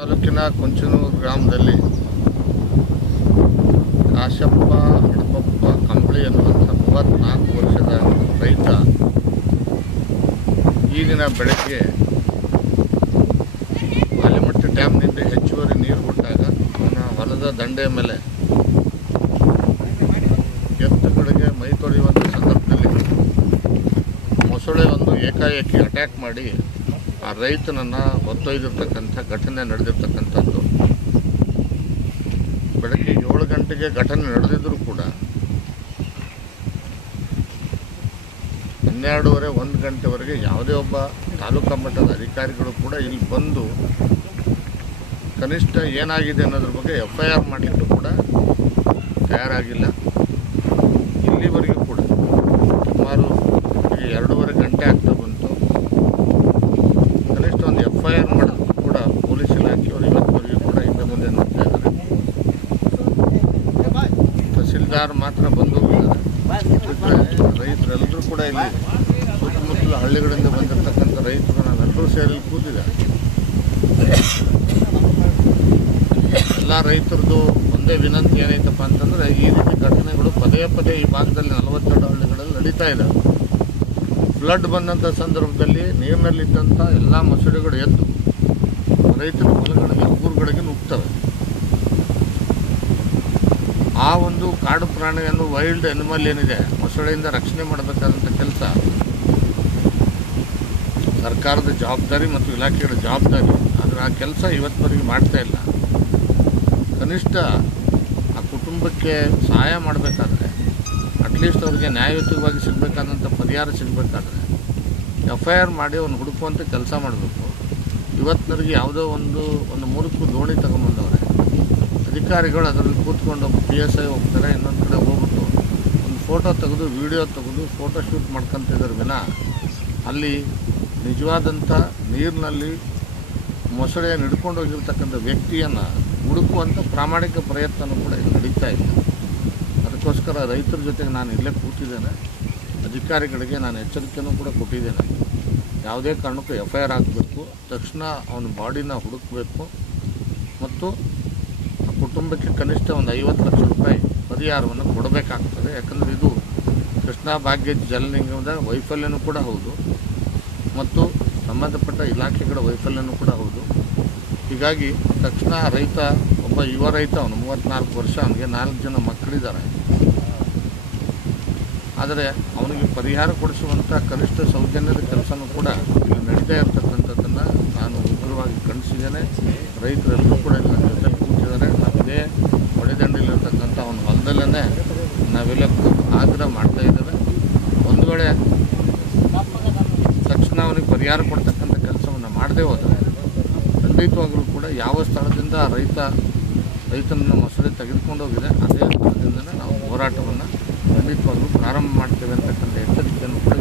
ತಾಲೂಕಿನ ಕುಂಚನೂರು ಗ್ರಾಮದಲ್ಲಿ ಕಾಶಪ್ಪ ಹಡಪಪ್ಪ ಕಂಬಳಿ ಎನ್ನುವಂಥ 34 ವರ್ಷದ ರೈತ ಈಗಿನ ಬೆಳಗ್ಗೆ ಆಲಿಮಟ್ಟಿ ಡ್ಯಾಮ್ನಿಂದ ಹೆಚ್ಚುವರಿ ನೀರು ಬಿಟ್ಟಾಗ ಅವನ ಹೊಲದ ದಂಡೆಯ ಮೇಲೆ ಎತ್ತುಗಳಿಗೆ ಮೈ ತೊಳೆಯುವಂಥ ಸಂದರ್ಭದಲ್ಲಿ ಮೊಸಳೆ ಒಂದು ಏಕಾಏಕಿ ಅಟ್ಯಾಕ್ ಮಾಡಿ ಆ ರೈತನನ್ನು ಹೊತ್ತೊಯ್ದಿರ್ತಕ್ಕಂಥ ಘಟನೆ ನಡೆದಿರ್ತಕ್ಕಂಥದ್ದು. ಬೆಳಗ್ಗೆ 7 ಗಂಟೆಗೆ ಘಟನೆ ನಡೆದಿದ್ದರೂ ಕೂಡ 12:30 1 ಗಂಟೆವರೆಗೆ ಯಾವುದೇ ಒಬ್ಬ ತಾಲೂಕಾ ಮಟ್ಟದ ಅಧಿಕಾರಿಗಳು ಕೂಡ ಇಲ್ಲಿ ಬಂದು ಕನಿಷ್ಠ ಏನಾಗಿದೆ ಅನ್ನೋದ್ರ ಬಗ್ಗೆ FIR ಮಾಡಲಿಕ್ಕೂ ಕೂಡ ತಯಾರಾಗಿಲ್ಲ. ಇಲ್ಲಿವರೆಗೂ ಕೂಡ ಸುಮಾರು 2.5 ಗಂಟೆ ಆಗ್ತಾ ಬಂತು. ಕನಿಷ್ಠ ಒಂದು FIR ಮಾಡೋದಕ್ಕೂ ಕೂಡ ಪೊಲೀಸ್ ಇಲಾಖೆಯವರು ಇವತ್ತವರೆಗೂ ಕೂಡ ಹಿಂದೆ ಮುಂದೆ ನೋಡ್ತಾ ಇದ್ದಾರೆ. ತಹಸೀಲ್ದಾರ್ ಮಾತ್ರ ಬಂದು ರೈತರೆಲ್ಲರೂ ಕೂಡ ಇಲ್ಲಿ ಸುತ್ತಮುತ್ತಲ ಹಳ್ಳಿಗಳಿಂದ ಬಂದಿರತಕ್ಕಂಥ ರೈತರು ನಾವೆಲ್ಲರೂ ಸೇರಿ ಕೂತಿದ್ದಾರೆ. ಎಲ್ಲ ರೈತರದ್ದು ಒಂದೇ ವಿನಂತಿ ಏನೈತಪ್ಪ ಅಂತಂದರೆ ಈ ರೀತಿ ಘಟನೆಗಳು ಪದೇ ಪದೇ ಈ ಭಾಗದಲ್ಲಿ 42 ಹಳ್ಳಿಗಳಲ್ಲಿ ನಡೀತಾ ಇದ್ದಾವೆ. ಫ್ಲಡ್ ಬಂದಂಥ ಸಂದರ್ಭದಲ್ಲಿ ನೀರಿನಲ್ಲಿದ್ದಂಥ ಎಲ್ಲ ಮೊಸಳೆಗಳು ಎದ್ದು ರೈತರ ಹೊಲಗಳಿಗೆ ಊರುಗಳಿಗೆ ನುಗ್ತವೆ. ಆ ಒಂದು ಕಾಡು ಪ್ರಾಣಿಯನ್ನು ವೈಲ್ಡ್ ಅನಿಮಲ್ ಏನಿದೆ ಮೊಸಳೆಯಿಂದ ರಕ್ಷಣೆ ಮಾಡಬೇಕಾದಂಥ ಕೆಲಸ ಸರ್ಕಾರದ ಜವಾಬ್ದಾರಿ ಮತ್ತು ಇಲಾಖೆಗಳ ಜವಾಬ್ದಾರಿ. ಆದರೆ ಆ ಕೆಲಸ ಇವತ್ತವರೆಗೆ ಮಾಡ್ತಾ ಇಲ್ಲ. ಕನಿಷ್ಠ ಆ ಕುಟುಂಬಕ್ಕೆ ಸಹಾಯ ಮಾಡಬೇಕಾದ್ರೆ ಅಟ್ಲೀಸ್ಟ್ ಅವ್ರಿಗೆ ನ್ಯಾಯಯುತವಾಗಿ ಸಿಗಬೇಕಾದಂಥ ಪರಿಹಾರ ಸಿಗಬೇಕಾದ್ರೆ FIR ಮಾಡಿ ಅವನು ಹುಡುಕುವಂಥ ಕೆಲಸ ಮಾಡಬೇಕು. ಇವತ್ತಿನವರೆಗೆ ಯಾವುದೋ ಒಂದು ಮೂರಕ್ಕೂ ದೋಣಿ ತಗೊಂಬಂದವ್ರೆ ಅಧಿಕಾರಿಗಳು. ಅದರಲ್ಲಿ ಕೂತ್ಕೊಂಡು PSI ಹೋಗ್ತಾರೆ, ಇನ್ನೊಂದು ಕಡೆ ಹೋಗ್ಬಿಟ್ಟು ಒಂದು ಫೋಟೋ ತೆಗೆದು ವಿಡಿಯೋ ತೆಗೆದು ಫೋಟೋ ಶೂಟ್ ಮಾಡ್ಕೊತಿದ್ದಾರೆ ವಿನ ಅಲ್ಲಿ ನಿಜವಾದಂಥ ನೀರಿನಲ್ಲಿ ಮೊಸಳೆಯನ್ನು ಹಿಡ್ಕೊಂಡು ಹೋಗಿರ್ತಕ್ಕಂಥ ವ್ಯಕ್ತಿಯನ್ನು ಹುಡುಕುವಂಥ ಪ್ರಾಮಾಣಿಕ ಪ್ರಯತ್ನವೂ ಕೂಡ ಇಲ್ಲಿ ನಡೀತಾ ಇಲ್ಲ. ಅದಕ್ಕೋಸ್ಕರ ರೈತರ ಜೊತೆಗೆ ನಾನು ಇಲ್ಲೇ ಕೂತಿದ್ದೇನೆ. ಅಧಿಕಾರಿಗಳಿಗೆ ನಾನು ಎಚ್ಚರಿಕೆಯೂ ಕೂಡ ಕೊಟ್ಟಿದ್ದೇನೆ. ಯಾವುದೇ ಕಾರಣಕ್ಕೂ FIR ಆಗಬೇಕು, ತಕ್ಷಣ ಅವನ ಬಾಡಿನ ಹುಡುಕಬೇಕು ಮತ್ತು ಆ ಕುಟುಂಬಕ್ಕೆ ಕನಿಷ್ಠ ಒಂದು 50 ಲಕ್ಷ ರೂಪಾಯಿ ಪರಿಹಾರವನ್ನು ಕೊಡಬೇಕಾಗ್ತದೆ. ಯಾಕಂದರೆ ಇದು ಕೃಷ್ಣಾ ಭಾಗ್ಯ ಜಲನಿಗಮದ ವೈಫಲ್ಯನೂ ಕೂಡ ಹೌದು ಮತ್ತು ಸಂಬಂಧಪಟ್ಟ ಇಲಾಖೆಗಳ ವೈಫಲ್ಯನೂ ಕೂಡ ಹೌದು. ಹೀಗಾಗಿ ತಕ್ಷಣ ರೈತ ಒಬ್ಬ ಯುವ ರೈತ, ಅವನು 34 ವರ್ಷ, ಅವನಿಗೆ 4 ಜನ ಮಕ್ಕಳಿದ್ದಾರೆ. ಆದರೆ ಅವನಿಗೆ ಪರಿಹಾರ ಕೊಡಿಸುವಂಥ ಕನಿಷ್ಠ ಸೌಜನ್ಯದ ಕೆಲಸನೂ ಕೂಡ ಇಲ್ಲಿ ನಡೀತಾ ಇರತಕ್ಕಂಥದ್ದನ್ನು ನಾನು ಉಗ್ರವಾಗಿ ಖಂಡಿಸಿದ್ದೇನೆ. ರೈತರೆಲ್ಲರೂ ಕೂಡ ಇಲ್ಲಿ ನನ್ನ ಜೊತೆ ಕೂತಿದ್ದಾರೆ. ನಾವಿದೇ ಹೊಳೆದಂಡೆಯಲ್ಲಿರ್ತಕ್ಕಂಥ ಅವನ ಹೊಲದಲ್ಲೇ ನಾವೆಲ್ಲ ಆಗ್ರಹ ಮಾಡ್ತಾ ಇದ್ದೇವೆ. ಒಂದು ವೇಳೆ ತಕ್ಷಣ ಅವನಿಗೆ ಪರಿಹಾರ ಕೊಡ್ತಕ್ಕಂಥ ಕೆಲಸವನ್ನು ಮಾಡದೇ ಹೋದರೆ ಖಂಡಿತವಾಗಲೂ ಕೂಡ ಯಾವ ಸ್ಥಳದಿಂದ ರೈತನನ್ನು ಮೊಸಳೆ ತೆಗೆದುಕೊಂಡು ಹೋಗಿದೆ ಅದೇ ಸ್ಥಳದಿಂದಲೇ ನಾವು ಹೋರಾಟವನ್ನು ಖಂಡಿತವಾಗಲೂ ಪ್ರಾರಂಭ ಮಾಡ್ತೇವೆ ಅಂತಕ್ಕಂಥ ಎಚ್ಚರಿಕೆಯನ್ನು ಕೂಡ